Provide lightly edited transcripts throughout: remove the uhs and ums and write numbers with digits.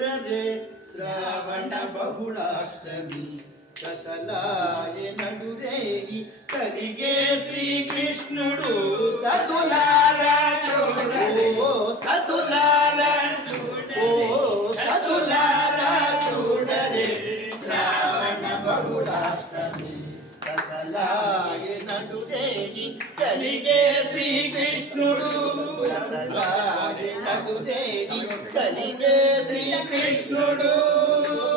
చూడరే శ్రావణ బహుళాష్టమి సతలాయ నడురేగి కలిగే శ్రీకృష్ణుడు సతులాల చూడరే ఓ సతులాల ఓ సతులాల చూడరే శ్రావణ బహుళాష్టమి సతలాయ నడురేగి కలిగే శ్రీకృష్ణుడు సతలాయ నడురేగి కలిగే శ్రీకృష్ణుడు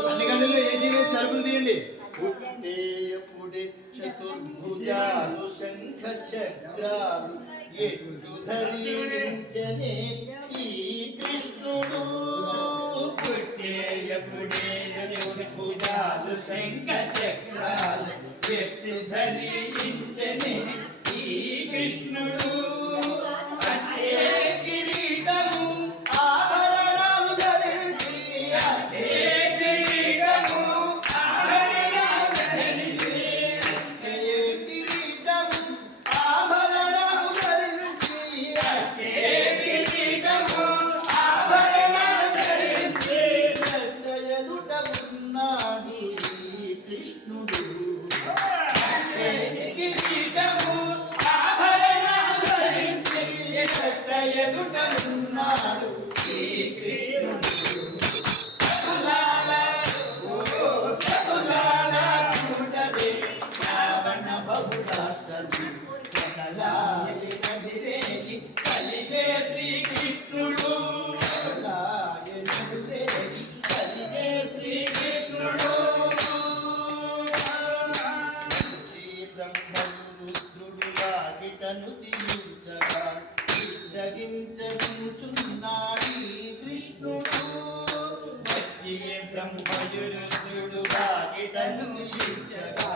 అన్ని గంటల్లో ఏసీ వేసి తలుపులు తీయండి. పుట్టేయపుడే చతుర్భుజాలు శంఖ చక్రాలు ఎట్లు ధరించనే ఈ కృష్ణుడు పుట్టేయపుడే చతుర్భుజాలు శంఖ చక్రాలు ఎట్లు ధరించనే ఈ కృష్ణుడు కిరీటము ఆభరణాలు ధరించి ఎదుట ఉన్నాడు ఈ కృష్ణుడు సతులాల ఓ సతులాల చూడరే శ్రావణ బహుళాష్టమి సతలాయ నడిరేగి కలిగే శ్రీకృష్ణుడు సతలాయ నడిరేగి కలిగే శ్రీకృష్ణుడు బ్రహ్మను రుద్రుడు వాకిటను తీర్చగా జగించుచున్నాడు కృష్ణుడు వచ్చి బ్రహ్మయురుద్రుడు వాకిటను తీర్చగా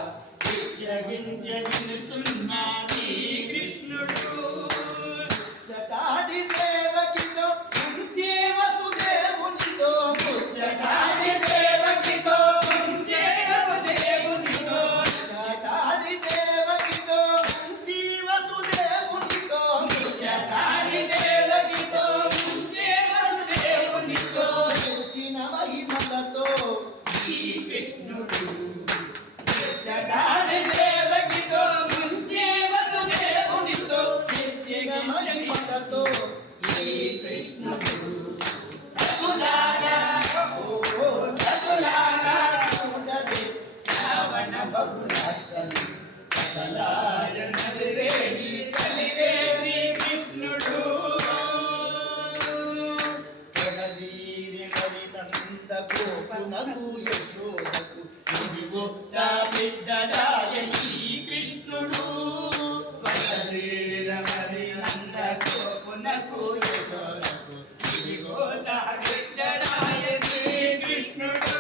జగించుచున్నాడు కృష్ణుడు చటాడి దేవకితో ఉంచే వసుదేవునితో చటాడి దేవకితో ఉంచే వసుదేవునితో చటాడి దేవకితో ఉంచి వసుదేవునితో చటాడి దేవకితో ఉంచే వసుదేవునితో చిన్న మహిమలతో ఈ కృష్ణుడు చటాడి దేవకితో ఉంచే వసుదేవునితో చిన్న మహిమలతో ఈ కృష్ణుడు సతులాల ఓ సతులాల చూడరే శ్రావణ బహుళాష్టమి సతలాయ నడిరేగి కలిగే శ్రీకృష్ణుడు జగదీరి హరినంద గోపునకు యశోదకు ఇదిగో నా బిడ్డడాయ ఈ కృష్ణుడు జగదీరి హరినంద గోపునకు యశోదకు ఇదిగో నా బిడ్డడాయ శ్రీకృష్ణుడు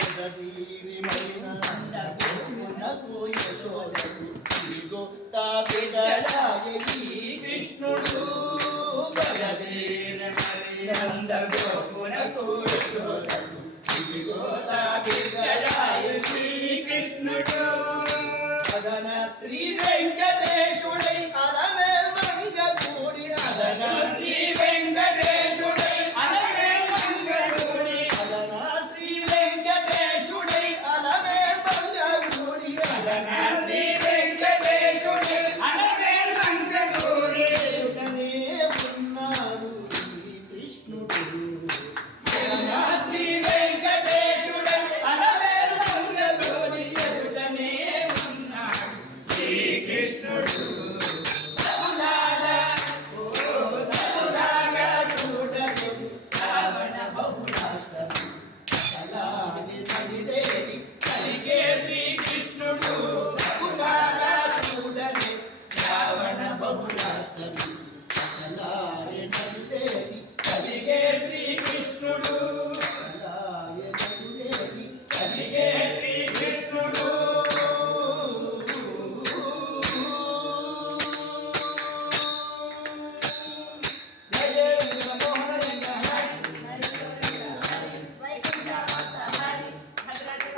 జగదీరి హరినంద గోపునకు యశోదకు ఇదిగో నా బిడ్డడాయ ఈ కృష్ణుడు జగదీరి హరినంద గోపునకు యశోదకు ఇదిగో నా బిడ్డడాయ శ్రీకృష్ణుడు అదన శ్రీ వెంకటేశుడై అలమే మంగళూరి అదన శ్రీ వెంకటేశుడై అలమే మంగళూరి అదన శ్రీ వెంకటేశుడై అలమే మంగళూరి అదన శ్రీ వెంకటేశుడై అలమే మంగళూరి ఎదుటనే ఉన్నాడు ఈ కృష్ణుడు అదన శ్రీ వెంకటేశుడై అలమే మంగళూరి ఎదుటనే ఉన్నాడు ఈ కృష్ణుడు సతులాల ఓ సతులాల చూడరే శ్రావణ బహుళాష్టమి సతలాయ నడిరేగి కలిగే శ్రీకృష్ణుడు సతులాల చూడరే శ్రావణ బహుళాష్టమి